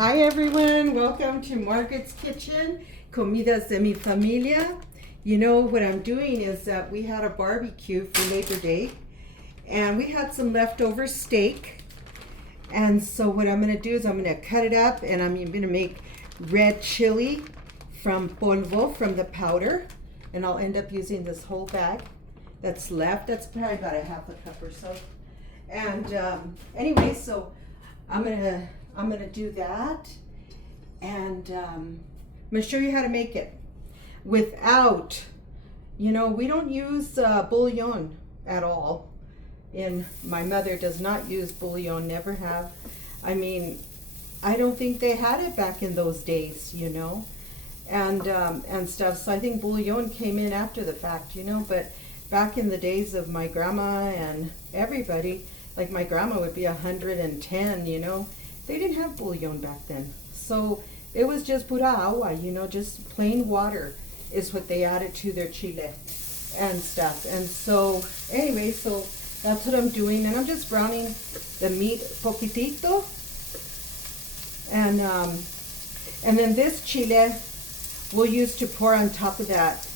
Hi everyone, welcome to Margaret's Kitchen, Comidas De Mi Familia. You know what I'm doing is that we had a barbecue for Labor Day and we had some leftover steak. And so what I'm going to do is I'm going to cut it up and I'm going to make red chili from polvo, from the powder. And I'll end up using this whole bag that's left. That's probably about a half a cup or so. And anyway, so I'm gonna do that, and I'm gonna show you how to make it without, we don't use bouillon at all. And my mother does not use bouillon, never have. I mean, I don't think they had it back in those days, and stuff. So I think bouillon came in after the fact, but back in the days of my grandma and everybody, like my grandma would be 110, they didn't have bouillon back then. So it was just pura agua, just plain water is what they added to their chile and stuff. And so anyway, so that's what I'm doing. And I'm just browning the meat poquitito. And then this chile we'll use to pour on top of that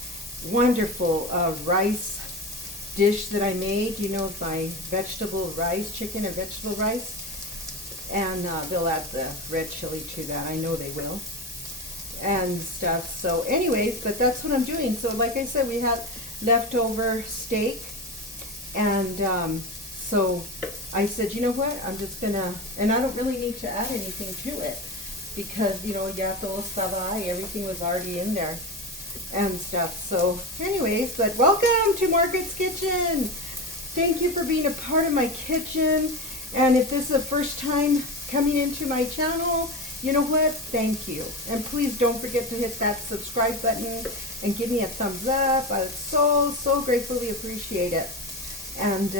wonderful rice dish that I made, my vegetable rice, chicken and vegetable rice. And they'll add the red chili to that. I know they will. And stuff. So anyways, but that's what I'm doing. So like I said, we had leftover steak. And so I said, you know what? I'm just going to, and I don't really need to add anything to it. Because, ya todo estaba ahí. Everything was already in there. And stuff. So anyways, but welcome to Margaret's Kitchen. Thank you for being a part of my kitchen. And if this is the first time coming into my channel, you know what? Thank you. And please don't forget to hit that subscribe button and give me a thumbs up. I so gratefully appreciate it. And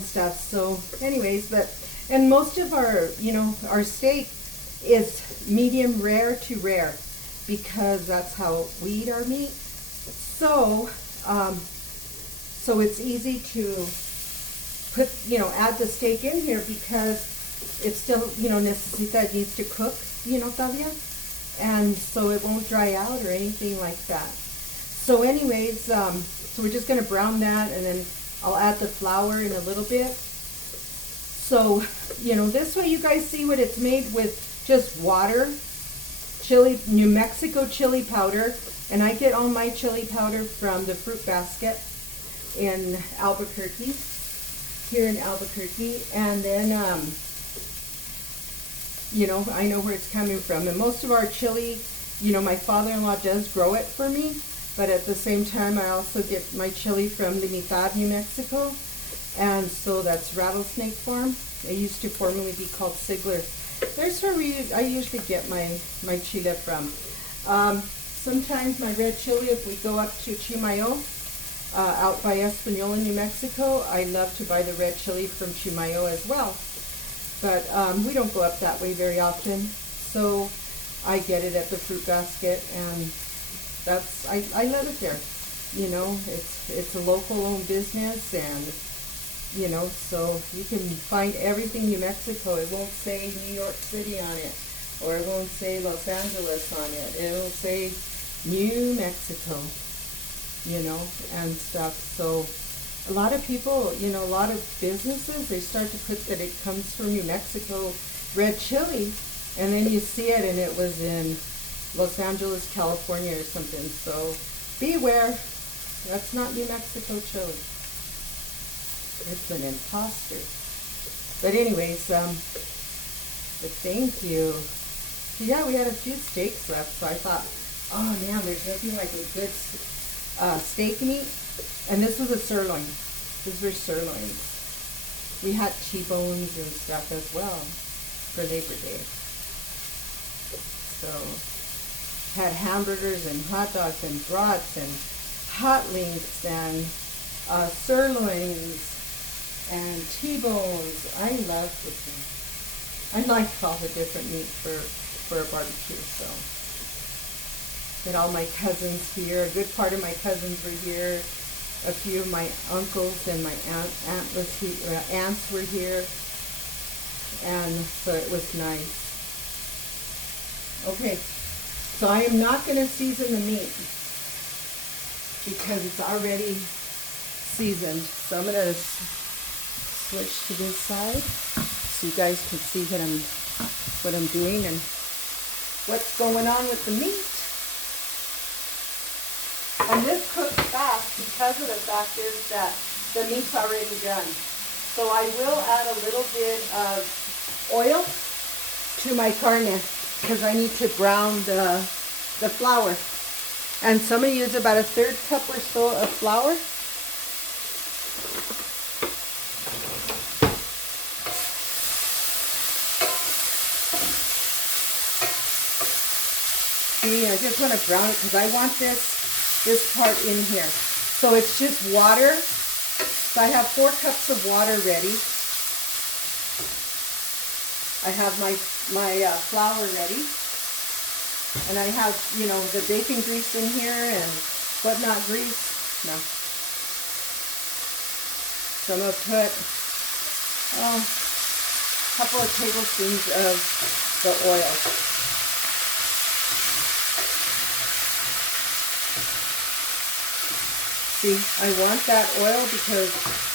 stuff. So anyways, and most of our, our steak is medium rare to rare, because that's how we eat our meat. So, so it's easy to put, add the steak in here because it's still, it needs to cook, todavía. And so it won't dry out or anything like that. So anyways, so we're just going to brown that, and then I'll add the flour in a little bit. So, this way you guys see what it's made with, just water, chili, New Mexico chili powder, and I get all my chili powder from the fruit basket in Albuquerque, here in Albuquerque. And then, I know where it's coming from. And most of our chili, my father-in-law does grow it for me, but at the same time, I also get my chili from Limited, New Mexico, and so that's Rattlesnake Farm. It used to formerly be called Sigler. There's where I usually get my chile from. Sometimes my red chili, if we go up to Chimayo, out by Espanola, New Mexico, I love to buy the red chili from Chimayo as well. But we don't go up that way very often, so I get it at the fruit basket, and I love it there. It's a local owned business, and so you can find everything New Mexico. It won't say New York City on it, or it won't say Los Angeles on it. It will say New Mexico, and stuff. So a lot of people, a lot of businesses, they start to put that it comes from New Mexico red chili, and then you see it and it was in Los Angeles, California or something. So beware, that's not New Mexico chili. It's an imposter. But anyways, but thank you. So yeah, we had a few steaks left, so I thought, oh man, there's nothing like a good steak meat. And this was a sirloin. These were sirloins. We had T-bones and stuff as well for Labor Day. So had hamburgers and hot dogs and brats and hot links and sirloins and T-bones. I love cooking. I like all the different meat for a barbecue. So, had all my cousins here. A good part of my cousins were here. A few of my uncles and my aunts were here, and so it was nice. Okay, so I am not going to season the meat because it's already seasoned. So I'm going to switch to this side so you guys can see what I'm doing and what's going on with the meat. And this cooks fast because of the fact is that the meat's already done. So I will add a little bit of oil to my carne because I need to brown the flour. And so I'm going to use about a 1/3 cup or so of flour. See, I just want to brown it because I want this part in here. So it's just water. So I have 4 cups of water ready. I have my flour ready. And I have, you know, the bacon grease in here and whatnot grease. No. So I'm going to put a couple of tablespoons of the oil. See, I want that oil because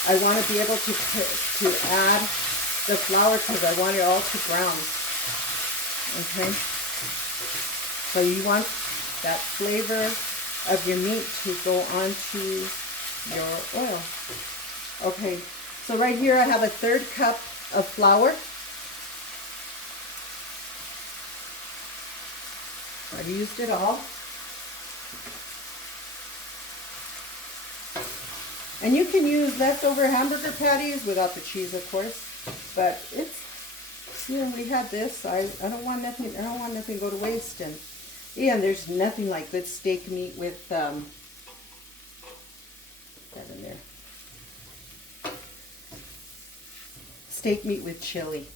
I want to be able to add the flour because I want it all to brown. Okay? So you want that flavor of your meat to go onto your oil. Okay, so right here I have a 1/3 cup of flour. I've used it all. And you can use leftover hamburger patties without the cheese, of course. But it's, you know, we had this. I don't want nothing. I don't want nothing to go to waste. And there's nothing like good steak meat with that in there. Steak meat with chili.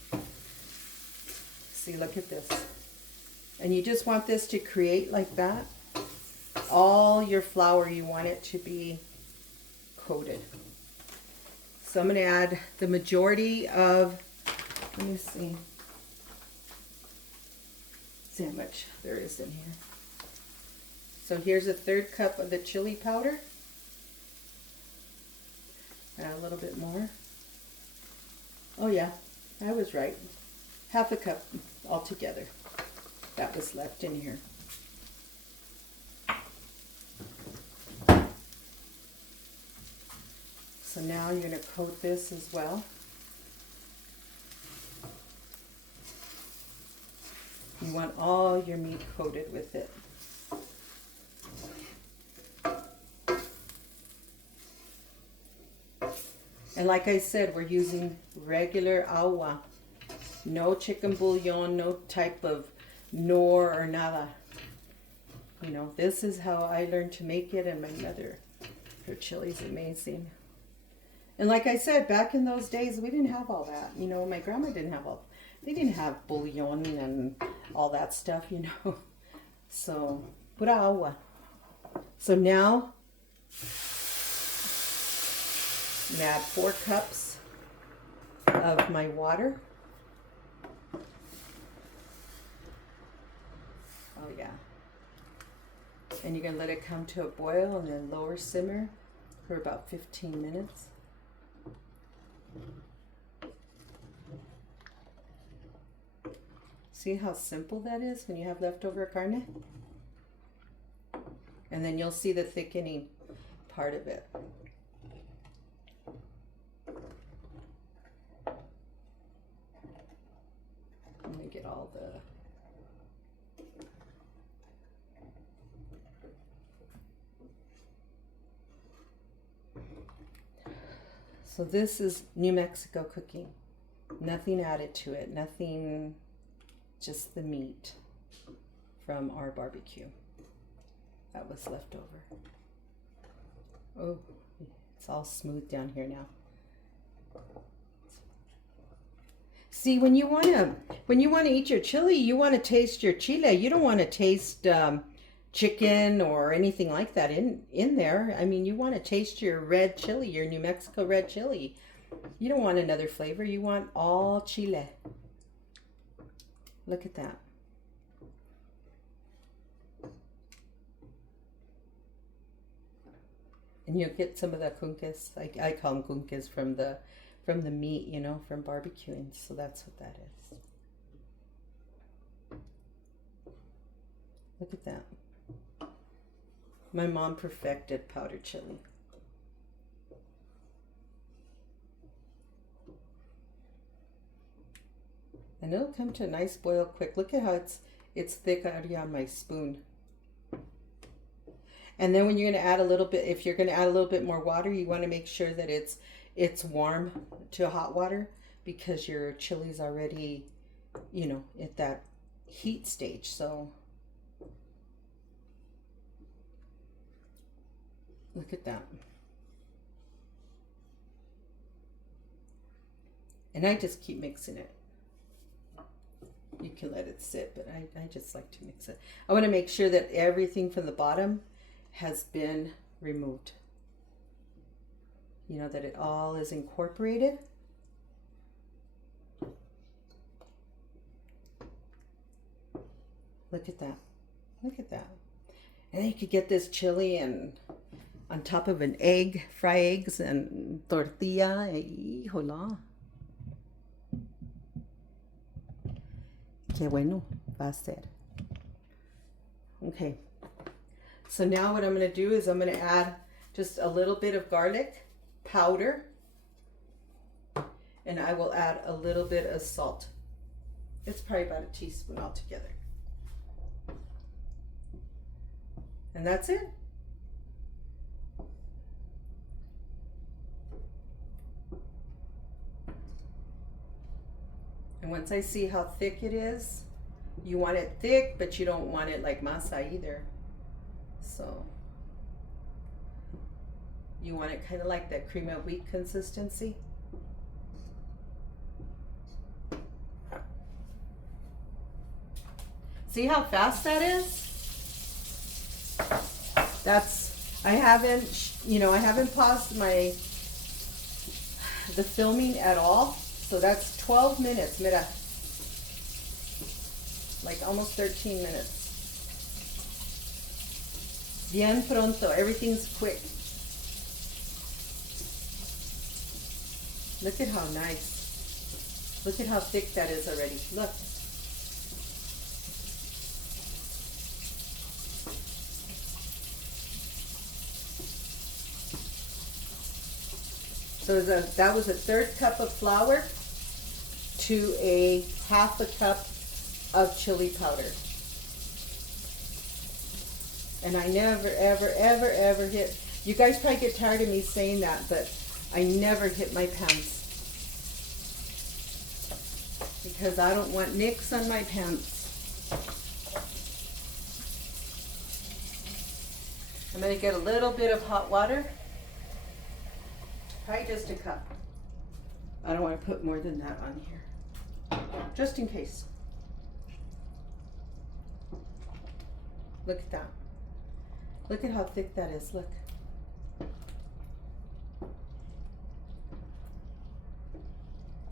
See, look at this. And you just want this to create like that. All your flour, you want it to be coated. So I'm going to add the majority of, let me see how much there is in here. So here's a 1/3 cup of the chili powder. Add a little bit more. Oh yeah, I was right. 1/2 cup altogether. That was left in here. So now you're going to coat this as well. You want all your meat coated with it. And like I said, we're using regular agua. No chicken bouillon, no type of nor or nada. You know, this is how I learned to make it, and my mother, her chili's amazing. And like I said, back in those days, we didn't have all that. You know, my grandma didn't have they didn't have bouillon and all that stuff, you know. So, pura agua. So now, I'm gonna add 4 cups of my water. Oh yeah. And you're gonna let it come to a boil and then lower simmer for about 15 minutes. See how simple that is when you have leftover carne? And then you'll see the thickening part of it. Let me get all the... So this is New Mexico cooking. Nothing added to it, nothing, just the meat from our barbecue that was left over. Oh, it's all smooth down here now. See, when you want to eat your chili, you want to taste your chile. You don't want to taste chicken or anything like that in there. I mean, you want to taste your red chili, your New Mexico Red Chile. You don't want another flavor. You want all chile. Look at that. And you'll get some of the kunkas. I call them kunkas from the meat, you know, from barbecuing. So that's what that is. Look at that. My mom perfected powdered chili. And it'll come to a nice boil quick. Look at how it's thick already on my spoon. And then when you're going to add a little bit, if you're going to add a little bit more water, you want to make sure that it's warm to hot water, because your chili's already, you know, at that heat stage. So look at that. And I just keep mixing it. You can let it sit, but I just like to mix it. I want to make sure that everything from the bottom has been removed. You know, that it all is incorporated. Look at that. Look at that. And then you could get this chili and on top of an egg, fry eggs and tortilla. Híjola. Qué bueno va a ser. Okay. So now what I'm going to do is I'm going to add just a little bit of garlic powder, and I will add a little bit of salt. It's probably about a teaspoon altogether. And that's it. And once I see how thick it is, you want it thick, but you don't want it like masa either. So you want it kind of like that cream of wheat consistency. See how fast that is? I haven't paused the filming at all. So that's 12 minutes, mira. Like almost 13 minutes. Bien pronto, everything's quick. Look at how nice. Look at how thick that is already. Look. So that was a third cup of flour to a half a cup of chili powder. And I never, ever, ever, ever hit. You guys probably get tired of me saying that, but I never hit my pants. Because I don't want nicks on my pants. I'm going to get a little bit of hot water. Probably just a cup. I don't want to put more than that on here. Just in case. Look at that. Look at how thick that is. Look.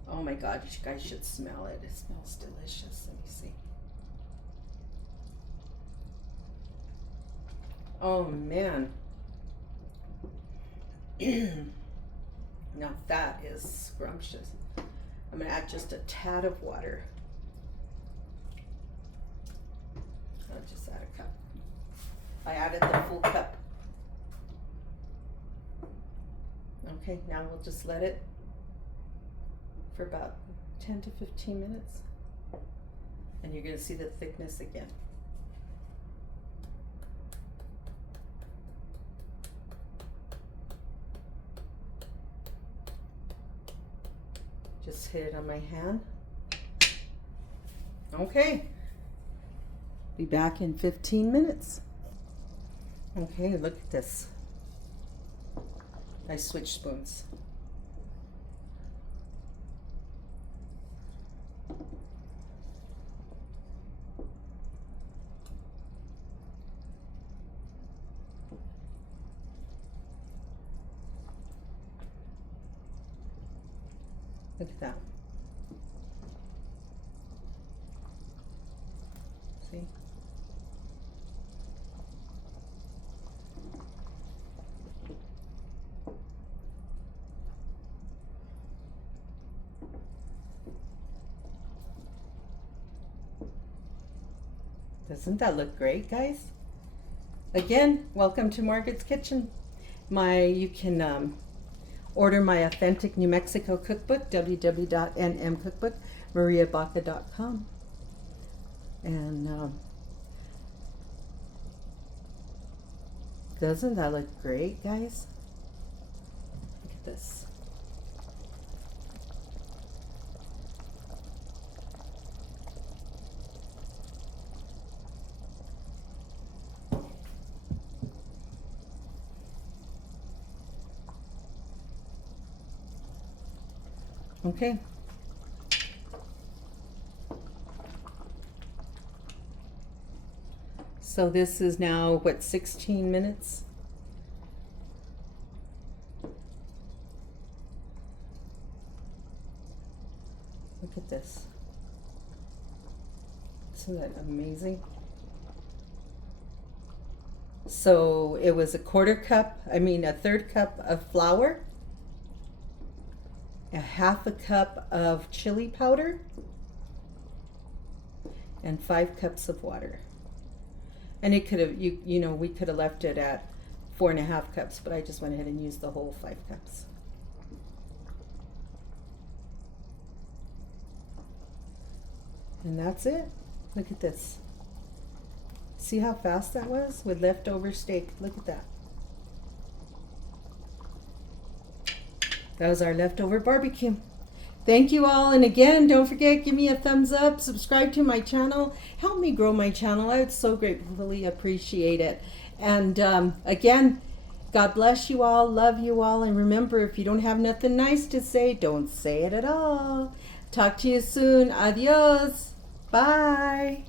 Oh my God, you guys should smell it. It smells delicious. Let me see. Oh man. Now that is scrumptious. I'm going to add just a tad of water. I'll just add a cup. I added the full cup. Okay, now we'll just let it for about 10 to 15 minutes. And you're going to see the thickness again. Just hit it on my hand. Okay. Be back in 15 minutes. Okay, look at this. I switched spoons. Look at that. See? Doesn't that look great, guys? Again, welcome to Margaret's Kitchen. You can order my authentic New Mexico cookbook, www.nmcookbook, mariabaca.com. And doesn't that look great, guys? Look at this. Okay. So this is now, what, 16 minutes? Look at this. Isn't that amazing? So it was a third cup of flour, a half a cup of chili powder, and 5 cups of water. And it could have, we could have left it at 4.5 cups, but I just went ahead and used the whole 5 cups. And that's it. Look at this. See how fast that was with leftover steak? Look at that. That was our leftover barbecue. Thank you all, and again, don't forget, give me a thumbs up, subscribe to my channel, help me grow my channel. I would so gratefully appreciate it. And again, God bless you all, love you all, and remember, if you don't have nothing nice to say, don't say it at all. Talk to you soon. Adios. Bye.